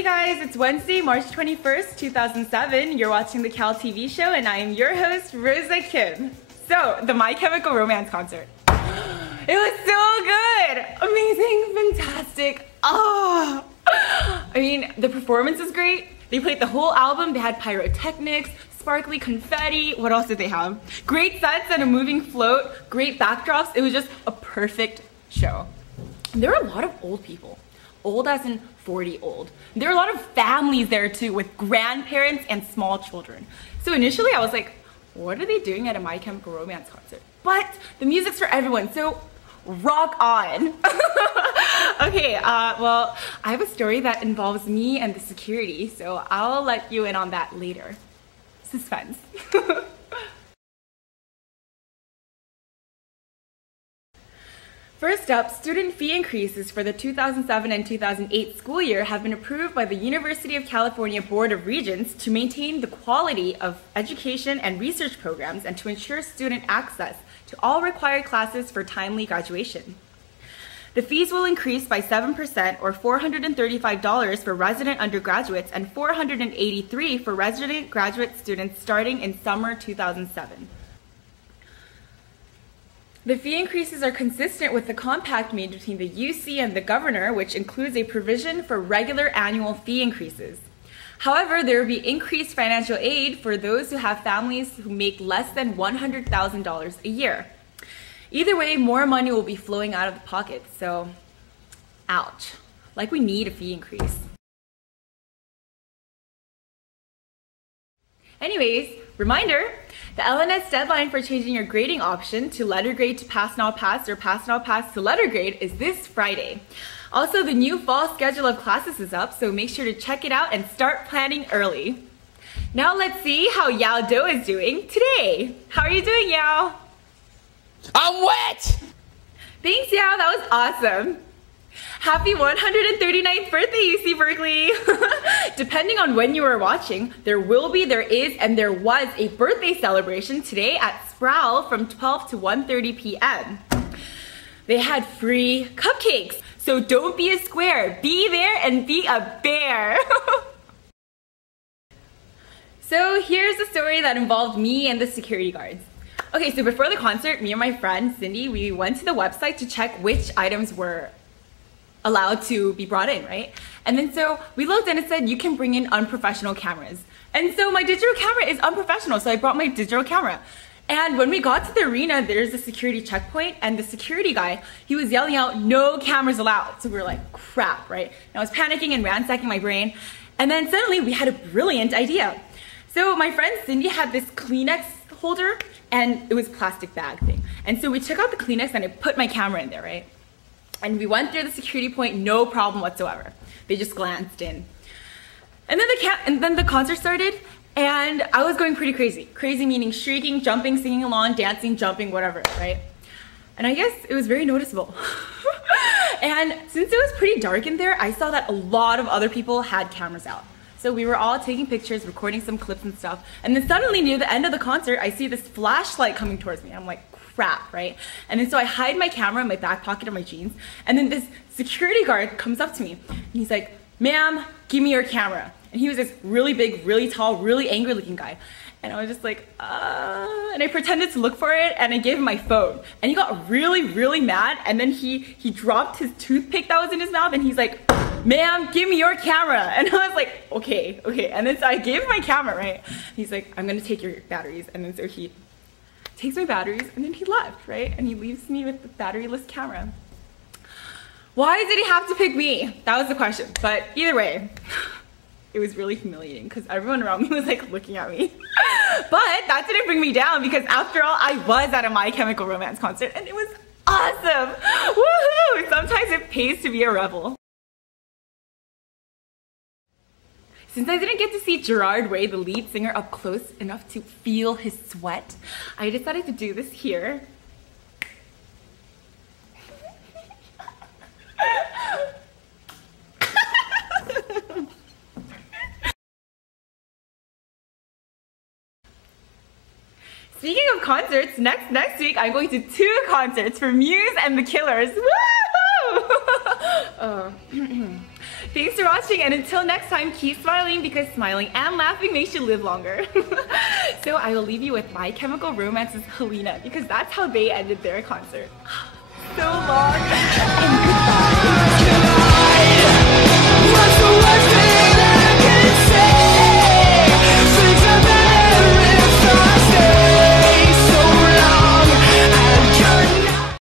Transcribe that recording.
Hey guys, it's Wednesday, March 21st, 2007. You're watching the CalTV show and I am your host, Rosa Kim. So, the My Chemical Romance concert. It was so good! Amazing, fantastic. Oh! I mean, the performance was great. They played the whole album. They had pyrotechnics, sparkly confetti. What else did they have? Great sets and a moving float, great backdrops. It was just a perfect show. There were a lot of old people. Old as in 40 old. There were a lot of families there too with grandparents and small children. So initially I was like, what are they doing at a My Chemical Romance concert? But the music's for everyone, so rock on. Okay, well, I have a story that involves me and the security, so I'll let you in on that later. Suspense. First up, student fee increases for the 2007 and 2008 school year have been approved by the University of California Board of Regents to maintain the quality of education and research programs and to ensure student access to all required classes for timely graduation. The fees will increase by 7% or $435 for resident undergraduates and $483 for resident graduate students starting in summer 2007. The fee increases are consistent with the compact made between the UC and the governor, which includes a provision for regular annual fee increases. However, there will be increased financial aid for those who have families who make less than $100,000 a year. Either way, more money will be flowing out of the pocket, so ouch. Like we need a fee increase. Anyways, reminder, the LNS deadline for changing your grading option to letter grade to pass now pass or pass now pass to letter grade is this Friday. Also, the new fall schedule of classes is up, so make sure to check it out and start planning early. Now let's see how Yao Do is doing today. How are you doing, Yao? I'm wet! Thanks, Yao, that was awesome. Happy 139th birthday, UC Berkeley! Depending on when you are watching, there is, and there was a birthday celebration today at Sproul from 12 to 1:30 p.m. They had free cupcakes, so don't be a square, be there and be a bear! So here's the story that involved me and the security guards. Okay, so before the concert, me and my friend Cindy, we went to the website to check which items were allowed to be brought in, right? And then so we looked and it said you can bring in unprofessional cameras. And so my digital camera is unprofessional, so I brought my digital camera. And when we got to the arena, there's a security checkpoint, and the security guy, he was yelling out, "No cameras allowed." So we were like, crap, right? And I was panicking and ransacking my brain. And then suddenly we had a brilliant idea. So my friend Cindy had this Kleenex holder, and it was a plastic bag thing. And so we took out the Kleenex and I put my camera in there, right? And we went through the security point, no problem whatsoever. They just glanced in. And then the concert started, and I was going pretty crazy. Crazy meaning shrieking, jumping, singing along, dancing, jumping, whatever, right? And I guess it was very noticeable. And since it was pretty dark in there, I saw that a lot of other people had cameras out. So we were all taking pictures, recording some clips and stuff. And then suddenly near the end of the concert, I see this flashlight coming towards me. I'm like, crap, right? And then so I hide my camera in my back pocket of my jeans, and then this security guard comes up to me, and he's like, "Ma'am, give me your camera." And he was this really big, really tall, really angry looking guy. And I was just like, and I pretended to look for it, and I gave him my phone. And he got really, really mad, and then he dropped his toothpick that was in his mouth, and he's like, "Ma'am, give me your camera." And I was like, okay. And then so I gave him my camera, right? He's like, "I'm gonna take your batteries." And then so he takes my batteries, and then he left, right? And he leaves me with the batteryless camera. Why did he have to pick me? That was the question. But either way, it was really humiliating because everyone around me was like looking at me. But that didn't bring me down because after all, I was at a My Chemical Romance concert and it was awesome. Woohoo! Sometimes it pays to be a rebel. Since I didn't get to see Gerard Way, the lead singer, up close enough to feel his sweat, I decided to do this here. Speaking of concerts, next week I'm going to 2 concerts for Muse and the Killers. Woo! Thanks for watching, and until next time, keep smiling because smiling and laughing makes you live longer. So I will leave you with My Chemical Romance's Helena because that's how they ended their concert. So long. And